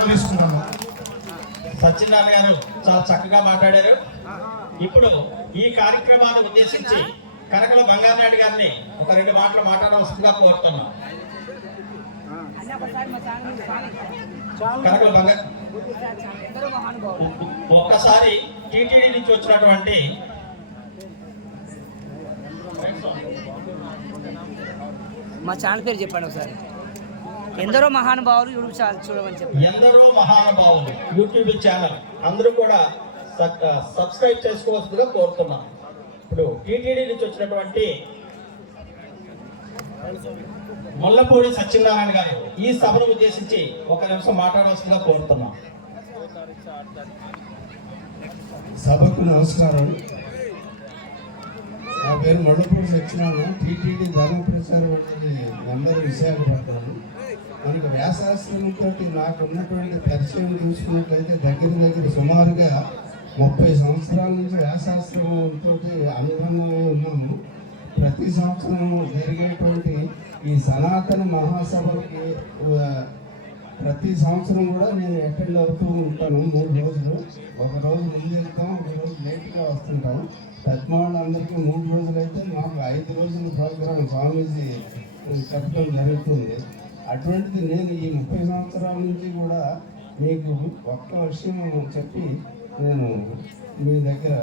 సెలవు తీసుకున్నాను. సత్యనారాయణ గారు చాలా చక్కగా మాట్లాడారు. ఇప్పుడు ఈ కార్యక్రమాన్ని ఉద్దేశించి కనకల బంగారనాయుడు గారిని ఒక 2 మాటలు మాట్లాడవలసిందిగా కోరుతున్నాం. కనకల బంగారు ఒక్కసారి టీటీడీ నుంచి వచ్చినటువంటి మా ఛానల్ పేరు చెప్పండి ఒకసారి. ఎందరో మహానుభావులు యూట్యూబ్ ఛానల్ చూడమని చెప్పి. ఎందరో మహానుభావులు యూట్యూబ్ ఛానల్ అందరూ కూడా సబ్స్క్రైబ్ చేసుకోవాల్సిందిగా కోరుతున్నాం. ఇప్పుడు టీటీడీ నుంచి వచ్చినటువంటి ముల్లపూడి సత్యనారాయణ గారు ఈ సభను ఉద్దేశించి 1 నిమిషం మాట్లాడవలసిందిగా కోరుతున్నాం. సభకు నమస్కారం. నా పేరు ముల్లపూడి సత్యనారాయణ. టీటీడీ ధర్మ ప్రచారం అనేది మెంబర్ విశాఖపట్నం. మనకు వ్యాసాస్త్రంతో నాకు ఉన్నటువంటి పరిచయం చూసుకున్నట్లయితే దగ్గర సుమారుగా 30 సంవత్సరాల నుంచి వ్యాసాస్త్రంతో అనుబంధమై ఉన్నాము. ప్రతి సంవత్సరం జరిగేటువంటి ఈ సనాతన మహాసభకి ప్రతి సంవత్సరం కూడా నేను అటెండ్ అవుతూ ఉంటాను. 3 రోజులు, ఒక రోజు ముందు వెళ్తాం, ఒక రోజు లేట్గా వస్తుంటాం. పెద్దవాళ్ళందరికీ 3 రోజులు అయితే మాకు 5 రోజుల ప్రోగ్రాం స్వామీజీ చెప్పడం జరుగుతుంది. అటువంటిది నేను ఈ 30 సంవత్సరాల నుంచి కూడా మీకు ఒక్క విషయం చెప్పి నేను మీ దగ్గర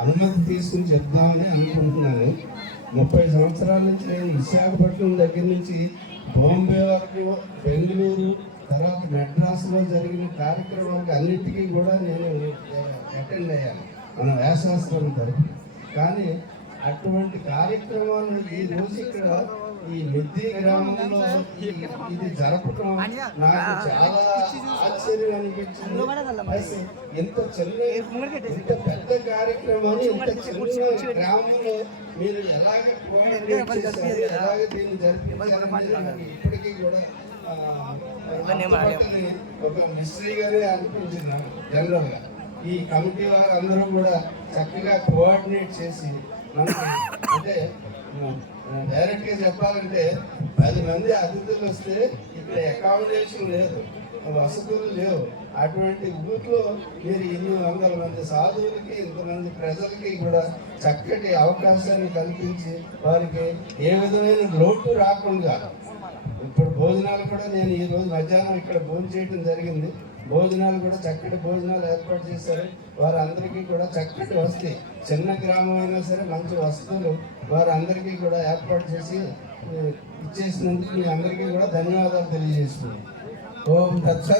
అనుమతి తీసుకుని చెప్దామని అనుకుంటున్నాను. 30 సంవత్సరాల నుంచి నేను విశాఖపట్నం దగ్గర నుంచి బాంబే వరకు, బెంగళూరు, తర్వాత మెడ్రాస్లో జరిగిన కార్యక్రమాలకు అన్నిటికీ కూడా నేను అటెండ్ అయ్యాను మన వ్యాసాస్త్రం తరఫున. కానీ అటువంటి కార్యక్రమాలు ఈ రోజు ఇక్కడ ఈ మిద్ది గ్రామంలో ఇది జరపడం నాకు చాలా ఆశ్చర్యం అనిపించింది. ఇంత పెద్ద కార్యక్రమాన్ని ఇంత చిన్న గ్రామంలో మీరు ఎలాగే దీన్ని జరిపించారని ఇప్పటికీ కూడా ఒక మిస్టరీగానే అనిపించింది నాకు. జనరల్ గా ఈ కమిటీ వారు అందరూ కూడా చక్కగా కోఆర్డినేట్ చేసి మనకి, అంటే డైరెక్ట్ గా చెప్పాలంటే 10 మంది అతిథులు వస్తే ఇక్కడ అకామిడేషన్ లేదు, వసతులు లేవు. అటువంటి ఊర్లో మీరు 800 మంది సాధువులకి, ఇంతమంది ప్రజలకి కూడా చక్కటి అవకాశాన్ని కల్పించి వారికి ఏ విధమైన లోటు రాకుండా, ఇప్పుడు భోజనాలు కూడా నేను ఈ రోజు మధ్యాహ్నం ఇక్కడ భోజనం చేయడం జరిగింది. భోజనాలు కూడా చక్కటి భోజనాలు ఏర్పాటు చేశారు. వారందరికీ కూడా చక్కటి వసతి, చిన్న గ్రామం అయినా సరే మంచి వసతులు వారందరికీ కూడా ఏర్పాటు చేసి ఇచ్చేసినందుకు మీ అందరికీ కూడా ధన్యవాదాలు తెలియజేస్తున్నాను. ఓం తత్సత్.